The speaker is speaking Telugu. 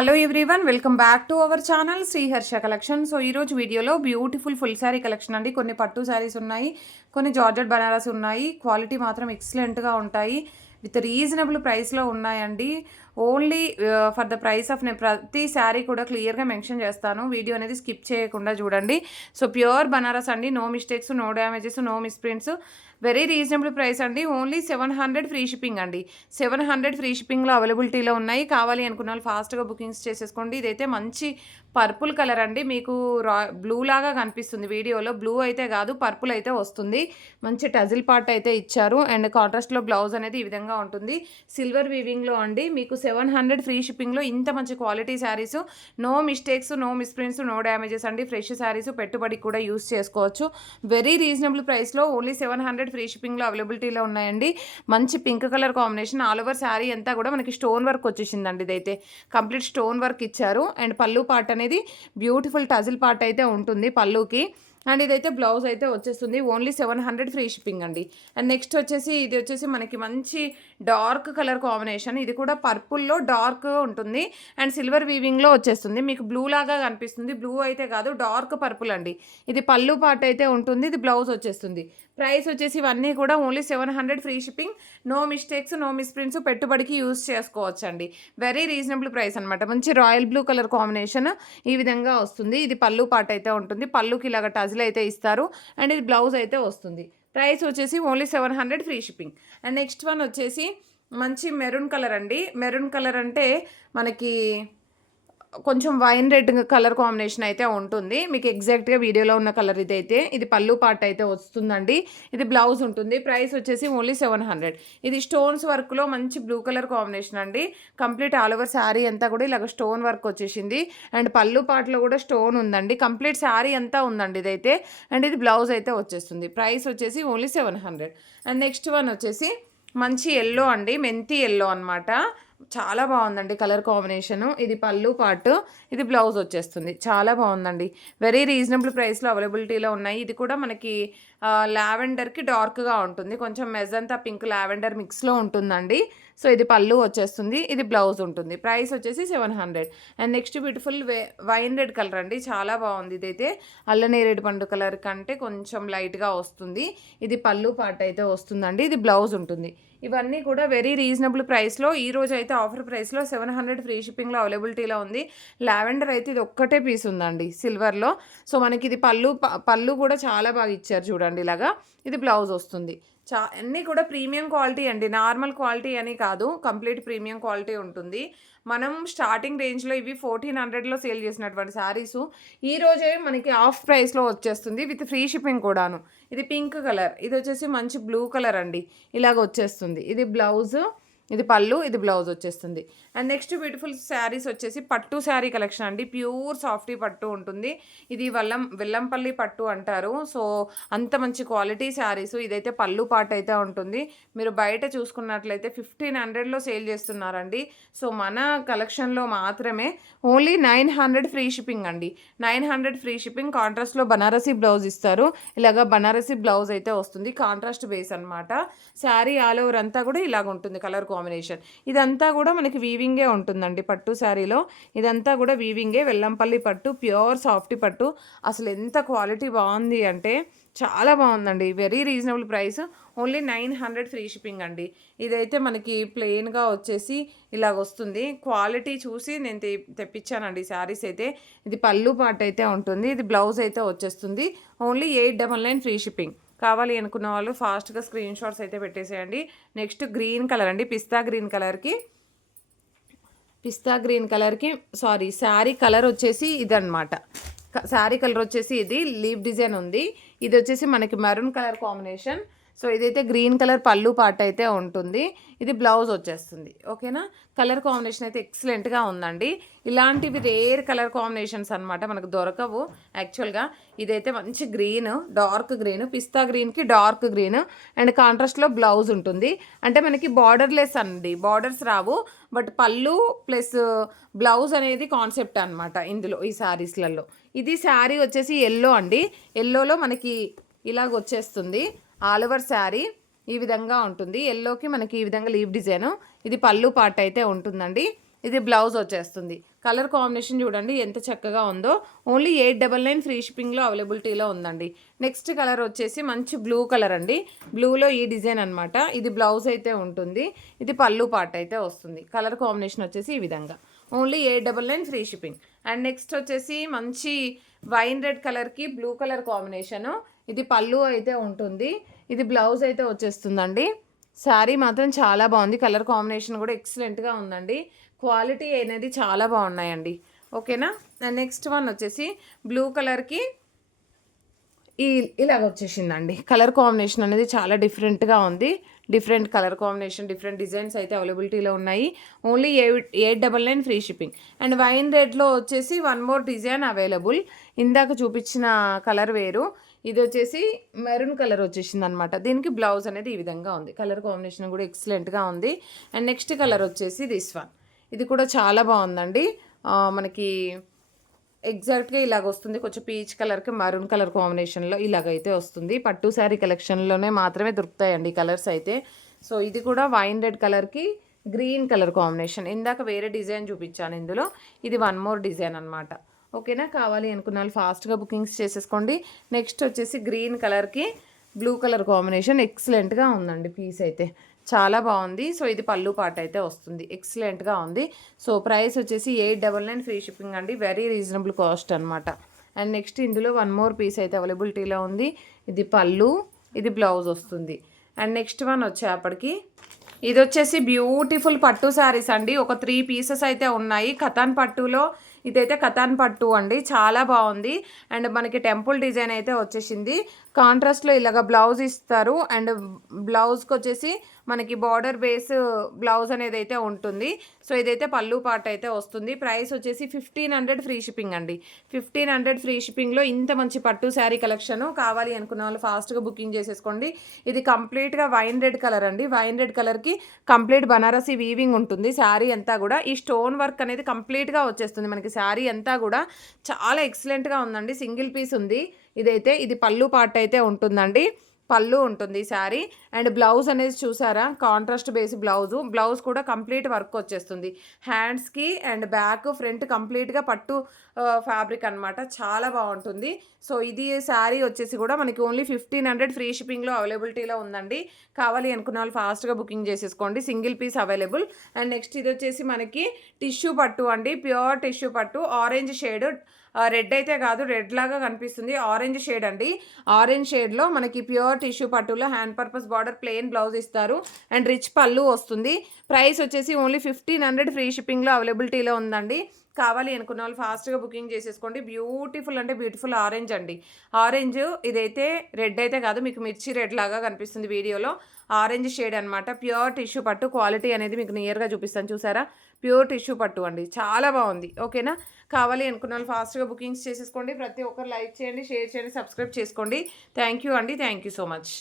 Hello everyone, welcome back to our channel Sriharsha collection. So ఈరోజు వీడియోలో బ్యూటిఫుల్ ఫుల్ శారీ కలెక్షన్ అండి. కొన్ని పట్టు శారీస్ ఉన్నాయి, కొన్ని జార్జెట్ బనారస్ ఉన్నాయి. క్వాలిటీ మాత్రం ఎక్సలెంట్గా ఉంటాయి, విత్ రీజనబుల్ ప్రైస్లో ఉన్నాయండి. Only for the price of, నేను ప్రతి శారీ కూడా క్లియర్గా మెన్షన్ చేస్తాను, వీడియో అనేది స్కిప్ చేయకుండా చూడండి. సో ప్యూర్ బనారస్ అండి, no mistakes, no damages, no misprints, very reasonable price అండి. ఓన్లీ 700 ఫ్రీ షిప్పింగ్ అండి. 700 ఫ్రీ షిప్పింగ్లో అవైలబిలిటీలో ఉన్నాయి. కావాలి అనుకున్న వాళ్ళు ఫాస్ట్గా బుకింగ్స్ చేసేసుకోండి. ఇదైతే మంచి పర్పుల్ కలర్ అండి, మీకు బ్లూ లాగా కనిపిస్తుంది వీడియోలో. బ్లూ అయితే కాదు, పర్పుల్ అయితే వస్తుంది. మంచి టజిల్ పార్ట్ అయితే ఇచ్చారు, అండ్ కాంట్రాస్ట్లో బ్లౌజ్ అనేది ఈ విధంగా ఉంటుంది. సిల్వర్ వీవింగ్లో అండి, మీకు 700 ఫ్రీ షిప్పింగ్లో ఇంత మంచి quality sarees, no mistakes, no misprints, no damages అండి. ఫ్రెష్ శారీస్ పెట్టుబడికి కూడా యూస్ చేసుకోవచ్చు. వెరీ రీజనబుల్ ప్రైస్లో ఓన్లీ 700 ఫ్రీ షిప్పింగ్లో అవైలబిలిటీలో ఉన్నాయండి. మంచి pink colour combination, all over sari అంతా కూడా మనకి స్టోన్ వర్క్ వచ్చేసిందండి. ఇదైతే కంప్లీట్ స్టోన్ వర్క్ ఇచ్చారు, అండ్ పళ్ళు పార్ట్ అనేది బ్యూటిఫుల్ టజిల్ పార్ట్ అయితే ఉంటుంది పళ్ళుకి. అండ్ ఇదైతే బ్లౌజ్ అయితే వచ్చేస్తుంది. ఓన్లీ 700 ఫ్రీ షిప్పింగ్ అండి. అండ్ నెక్స్ట్ వచ్చేసి ఇది వచ్చేసి మనకి మంచి డార్క్ కలర్ కాంబినేషన్, ఇది కూడా పర్పుల్లో డార్క్ ఉంటుంది, అండ్ సిల్వర్ వీవింగ్లో వచ్చేస్తుంది. మీకు బ్లూ లాగా కనిపిస్తుంది, బ్లూ అయితే కాదు, డార్క్ పర్పుల్ అండి. ఇది పళ్ళు పార్ట్ అయితే ఉంటుంది, ఇది బ్లౌజ్ వచ్చేస్తుంది. ప్రైస్ వచ్చేసి ఇవన్నీ కూడా only 700 free shipping, no mistakes, no misprints, పెట్టుబడికి యూస్ చేసుకోవచ్చు అండి. వెరీ రీజనబుల్ ప్రైస్ అనమాట. మంచి రాయల్ బ్లూ కలర్ కాంబినేషన్ ఈ విధంగా వస్తుంది. ఇది పళ్ళు పార్ట్ అయితే ఉంటుంది, పళ్ళుకి ఇలాగ టజిల్ అయితే ఇస్తారు, అండ్ ఇది బ్లౌజ్ అయితే వస్తుంది. ప్రైస్ వచ్చేసి only 700 free shipping. And next one వచ్చేసి మంచి మెరూన్ కలర్ అండి. మెరూన్ కలర్ అంటే మనకి కొంచెం వైన్ రెడ్ కలర్ కాంబినేషన్ అయితే ఉంటుంది. మీకు ఎగ్జాక్ట్గా వీడియోలో ఉన్న కలర్ ఇదైతే, ఇది పళ్ళు పార్ట్ అయితే వస్తుందండి, ఇది బ్లౌజ్ ఉంటుంది. ప్రైస్ వచ్చేసి ఓన్లీ 700. ఇది స్టోన్స్ వర్క్లో మంచి బ్లూ కలర్ కాంబినేషన్ అండి. కంప్లీట్ ఆల్ ఓవర్ శారీ అంతా కూడా ఇలాగ స్టోన్ వర్క్ వచ్చేసింది, అండ్ పళ్ళు పార్ట్లో కూడా స్టోన్ ఉందండి. కంప్లీట్ శారీ అంతా ఉందండి ఇదైతే, అండ్ ఇది బ్లౌజ్ అయితే వచ్చేస్తుంది. ప్రైస్ వచ్చేసి ఓన్లీ 700. అండ్ నెక్స్ట్ వన్ వచ్చేసి మంచి ఎల్లో అండి, మెంతి ఎల్లో అనమాట. చాలా బాగుందండి కలర్ కాంబినేషను. ఇది పళ్ళు పార్ట్, ఇది బ్లౌజ్ వచ్చేస్తుంది. చాలా బాగుందండి. వెరీ రీజనబుల్ ప్రైస్లో అవైలబిలిటీలో ఉన్నాయి. ఇది కూడా మనకి లావెండర్కి డార్క్గా ఉంటుంది, కొంచెం మెజంతా పింక్ లావెండర్ మిక్స్లో ఉంటుందండి. సో ఇది పళ్ళు వచ్చేస్తుంది, ఇది బ్లౌజ్ ఉంటుంది. ప్రైస్ వచ్చేసి 700. And next beautiful wine red colour అండి, చాలా బాగుంది. ఇదైతే అల్లనేరేడు పండు కలర్ కంటే కొంచెం లైట్గా వస్తుంది. ఇది పళ్ళు పార్ట్ అయితే వస్తుందండి, ఇది బ్లౌజ్ ఉంటుంది. ఇవన్నీ కూడా వెరీ రీజనబుల్ ప్రైస్లో, ఈ రోజు అయితే ఆఫర్ ప్రైస్లో 700 ఫ్రీ షిప్పింగ్లో అవైలబిలిటీలో ఉంది. లావెండర్ అయితే ఇది ఒక్కటే పీస్ ఉందండి సిల్వర్లో. సో మనకి ఇది పళ్ళు కూడా చాలా బాగా ఇచ్చారు చూడండి ఇలాగా. ఇది బ్లౌజ్ వస్తుంది. అన్నీ కూడా ప్రీమియం క్వాలిటీ అండి, నార్మల్ క్వాలిటీ అని కాదు, కంప్లీట్ ప్రీమియం క్వాలిటీ ఉంటుంది. మనం స్టార్టింగ్ రేంజ్లో ఇవి 1400లో సేల్ చేసినటువంటి శారీసు ఈరోజే మనకి ఆఫ్ ప్రైస్లో వచ్చేస్తుంది, విత్ ఫ్రీ షిప్పింగ్ కూడాను. ఇది పింక్ కలర్, ఇది వచ్చేసి మంచి బ్లూ కలర్ అండి, ఇలాగ వచ్చేస్తుంది. ఇది బ్లౌజ్, ఇది పళ్ళు, ఇది బ్లౌజ్ వచ్చేస్తుంది. అండ్ నెక్స్ట్ బ్యూటిఫుల్ శారీస్ వచ్చేసి పట్టు శారీ కలెక్షన్ అండి. ప్యూర్ సాఫ్టీ పట్టు ఉంటుంది, ఇది వెల్లంపల్లి పట్టు అంటారు. సో అంత మంచి క్వాలిటీ శారీస్. ఇదైతే పళ్ళు పార్ట్ అయితే ఉంటుంది. మీరు బయట చూసుకున్నట్లయితే 1500లో సేల్ చేస్తున్నారండి. సో మన కలెక్షన్లో మాత్రమే ఓన్లీ 900 ఫ్రీ షిప్పింగ్ అండి. 900 ఫ్రీ షిప్పింగ్. కాంట్రాస్ట్లో బనారసీ బ్లౌజ్ ఇస్తారు, ఇలాగ బనారసీ బ్లౌజ్ అయితే వస్తుంది, కాంట్రాస్ట్ బేస్ అనమాట. శారీ ఆల్ ఓవర్ అంతా కూడా ఇలాగ ఉంటుంది కలర్ కాంబినేషన్. ఇదంతా కూడా మనకి వీవింగే ఉంటుందండి పట్టు శారీలో. ఇదంతా కూడా వీవింగే, వెల్లంపల్లి పట్టు, ప్యూర్ సాఫ్టీ పట్టు. అసలు ఎంత క్వాలిటీ బాగుంది అంటే చాలా బాగుందండి. Very reasonable price, only 900 free shipping అండి. ఇదైతే మనకి ప్లెయిన్గా వచ్చేసి ఇలాగ వస్తుంది. క్వాలిటీ చూసి నేను తెప్పించానండి శారీస్ అయితే. ఇది పళ్ళు పార్ట్ అయితే ఉంటుంది, ఇది బ్లౌజ్ అయితే వచ్చేస్తుంది. Only 899 free shipping. కావాలి అనుకున్న వాళ్ళు ఫాస్ట్గా స్క్రీన్ షాట్స్ అయితే పెట్టేసేయండి. నెక్స్ట్ గ్రీన్ కలర్ అండి, పిస్తా గ్రీన్ కలర్కి శారీ కలర్ వచ్చేసి ఇదన్నమాట. శారీ కలర్ వచ్చేసి ఇది లీవ్ డిజైన్ ఉంది. ఇది వచ్చేసి మనకి మెరూన్ కలర్ కాంబినేషన్. సో ఇదైతే గ్రీన్ కలర్ పళ్ళు పార్ట్ అయితే ఉంటుంది, ఇది బ్లౌజ్ వచ్చేస్తుంది. ఓకేనా, కలర్ కాంబినేషన్ అయితే ఎక్సలెంట్గా ఉందండి. ఇలాంటివి రేర్ కలర్ కాంబినేషన్స్ అనమాట, మనకు దొరకవు యాక్చువల్గా. ఇదైతే మంచి గ్రీన్, డార్క్ గ్రీన్, పిస్తా గ్రీన్కి డార్క్ గ్రీన్, అండ్ కాంట్రాస్ట్లో బ్లౌజ్ ఉంటుంది. అంటే మనకి బార్డర్లెస్ అండి, బార్డర్స్ రావు, బట్ పళ్ళు ప్లస్ బ్లౌజ్ అనేది కాన్సెప్ట్ అనమాట ఇందులో, ఈ శారీస్లలో. ఇది శారీ వచ్చేసి ఎల్లో అండి. ఎల్లోలో మనకి ఇలాగ వచ్చేస్తుంది ఆల్ ఓవర్ శారీ ఈ విధంగా ఉంటుంది. ఎల్లోకి మనకి ఈ విధంగా లీవ్ డిజైన్, ఇది పళ్ళు పార్ట్ అయితే ఉంటుందండి. ఇది బ్లౌజ్ వచ్చేస్తుంది. కలర్ కాంబినేషన్ చూడండి ఎంత చక్కగా ఉందో. ఓన్లీ 899 ఫ్రీ షిప్పింగ్లో అవైలబిలిటీలో ఉందండి. నెక్స్ట్ కలర్ వచ్చేసి మంచి బ్లూ కలర్ అండి. బ్లూలో ఈ డిజైన్ అనమాట. ఇది బ్లౌజ్ అయితే ఉంటుంది. ఇది పళ్ళు పార్ట్ అయితే వస్తుంది. కలర్ కాంబినేషన్ వచ్చేసి ఈ విధంగా only 899 free shipping. And next వచ్చేసి మంచి వైన్ రెడ్ కలర్కి బ్లూ కలర్ కాంబినేషను. ఇది పళ్ళు అయితే ఉంటుంది. ఇది బ్లౌజ్ అయితే వచ్చేస్తుందండి. శారీ మాత్రం చాలా బాగుంది. కలర్ కాంబినేషన్ కూడా ఎక్సలెంట్గా ఉందండి. క్వాలిటీ అనేది చాలా బాగున్నాయండి. ఓకేనా. అండ్ నెక్స్ట్ వన్ వచ్చేసి బ్లూ కలర్కి ఇలాగ వచ్చేసిందండి. కలర్ కాంబినేషన్ అనేది చాలా డిఫరెంట్గా ఉంది. Different colour combination, different designs అయితే అవైలబిలిటీలో ఉన్నాయి. Only 899 free shipping. And wine రెడ్లో వచ్చేసి వన్ మోర్ డిజైన్ అవైలబుల్. ఇందాక చూపించిన కలర్ వేరు, ఇది వచ్చేసి మెరూన్ కలర్ వచ్చేసింది అనమాట. దీనికి బ్లౌజ్ అనేది ఈ విధంగా ఉంది. కలర్ కాంబినేషన్ కూడా ఎక్సలెంట్గా ఉంది. అండ్ నెక్స్ట్ కలర్ వచ్చేసి దిస్ వన్. ఇది కూడా చాలా బాగుందండి. మనకి ఎగ్జాక్ట్గా ఇలాగ వస్తుంది. కొంచెం పీచ్ కలర్కి మరూన్ కలర్ కాంబినేషన్లో ఇలాగైతే వస్తుంది. పట్టు శారీ కలెక్షన్లోనే మాత్రమే దొరుకుతాయండి కలర్స్ అయితే. సో ఇది కూడా వైన్ రెడ్ కలర్కి గ్రీన్ కలర్ కాంబినేషన్. ఇందాక వేరే డిజైన్ చూపించాను ఇందులో. ఇది వన్ మోర్ డిజైన్ అనమాట. ఓకేనా. కావాలి అనుకున్న వాళ్ళు ఫాస్ట్గా బుకింగ్స్ చేసేసుకోండి. నెక్స్ట్ వచ్చేసి గ్రీన్ కలర్కి బ్లూ కలర్ కాంబినేషన్ ఎక్సలెంట్గా ఉందండి. పీస్ అయితే చాలా బాగుంది. సో ఇది పళ్ళు పాట అయితే వస్తుంది. ఎక్సలెంట్గా ఉంది. సో ప్రైస్ వచ్చేసి 899 ఫ్రీ షిప్పింగ్ అండి. వెరీ రీజనబుల్ కాస్ట్ అనమాట. అండ్ నెక్స్ట్ ఇందులో వన్ మోర్ పీస్ అయితే అవైలబిలిటీలో ఉంది. ఇది పళ్ళు, ఇది బ్లౌజ్ వస్తుంది. అండ్ నెక్స్ట్ వన్ వచ్చేప్పటికి ఇది వచ్చేసి బ్యూటిఫుల్ పట్టు శారీస్ అండి. ఒక 3 పీసెస్ అయితే ఉన్నాయి. కతాన్ పట్టులో ఇదైతే కతాన్ పట్టు అండి. చాలా బాగుంది. అండ్ మనకి టెంపుల్ డిజైన్ అయితే వచ్చేసింది. కాంట్రాస్ట్లో ఇలాగ బ్లౌజ్ ఇస్తారు. అండ్ బ్లౌజ్కి వచ్చేసి మనకి బార్డర్ బేస్ బ్లౌజ్ అనేది అయితే ఉంటుంది. సో ఇదైతే పళ్ళు పార్ట్ అయితే వస్తుంది. ప్రైస్ వచ్చేసి 1500 ఫ్రీ షిప్పింగ్ అండి. 1500 ఫ్రీ షిప్పింగ్లో ఇంత మంచి పట్టు శారీ కలెక్షన్ కావాలి అనుకున్న వాళ్ళు ఫాస్ట్గా బుకింగ్ చేసేసుకోండి. ఇది కంప్లీట్గా వైన్ రెడ్ కలర్ అండి. వైన్ రెడ్ కలర్కి కంప్లీట్ బనారసి వీవింగ్ ఉంటుంది శారీ అంతా కూడా. ఈ స్టోన్ వర్క్ అనేది కంప్లీట్గా వచ్చేస్తుంది మనకి. శారీ అంతా కూడా చాలా ఎక్సలెంట్గా ఉందండి. సింగిల్ పీస్ ఉంది ఇదైతే. ఇది పళ్ళు పార్ట్ అయితే ఉంటుందండి. పళ్ళు ఉంటుంది శారీ. అండ్ బ్లౌజ్ అనేది చూసారా, కాంట్రాస్ట్ బేస్ బ్లౌజ్ కూడా కంప్లీట్ వర్క్ వచ్చేస్తుంది. హ్యాండ్స్కి అండ్ బ్యాక్ ఫ్రంట్ కంప్లీట్గా పట్టు ఫ్యాబ్రిక్ అనమాట. చాలా బాగుంటుంది. సో ఇది శారీ వచ్చేసి కూడా మనకి ఓన్లీ 1500 ఫ్రీ షిప్పింగ్లో అవైలబిలిటీలో ఉందండి. కావాలి అనుకున్న వాళ్ళు ఫాస్ట్గా బుకింగ్ చేసేసుకోండి. Single piece available. And next ఇది వచ్చేసి మనకి టిష్యూ పట్టు అండి. ప్యూర్ టిష్యూ పట్టు. ఆరెంజ్ షేడ్, రెడ్ అయితే కాదు, రెడ్ లాగా కనిపిస్తుంది. ఆరెంజ్ షేడ్ అండి. ఆరెంజ్ షేడ్లో మనకి ప్యూర్ టిష్యూ పట్టులో hand purpose border plain blouse ఇస్తారు. అండ్ రిచ్ పళ్ళు వస్తుంది. ప్రైస్ వచ్చేసి ఓన్లీ 1500 ఫ్రీ షిప్పింగ్లో అవైలబిలిటీలో ఉందండి. కావాలి అనుకున్న వాళ్ళు ఫాస్ట్గా బుకింగ్ చేసేసుకోండి. బ్యూటిఫుల్ అంటే బ్యూటిఫుల్ ఆరెంజ్ అండి. ఆరెంజ్ ఇదైతే రెడ్ అయితే కాదు, మీకు మిర్చి రెడ్ లాగా కనిపిస్తుంది వీడియోలో. ఆరెంజ్ షేడ్ అనమాట. ప్యూర్ టిష్యూ పట్టు. క్వాలిటీ అనేది మీకు నియర్గా చూపిస్తాను చూసారా. ప్యూర్ టిష్యూ పట్టు అండి. చాలా బాగుంది. ఓకేనా. కావాలి అనుకున్న వాళ్ళు ఫాస్ట్గా బుకింగ్స్ చేసేసుకోండి. ప్రతి ఒక్కరు లైక్ చేయండి, షేర్ చేయండి, సబ్స్క్రైబ్ చేసుకోండి. థ్యాంక్ యూ అండి. Thank you so much.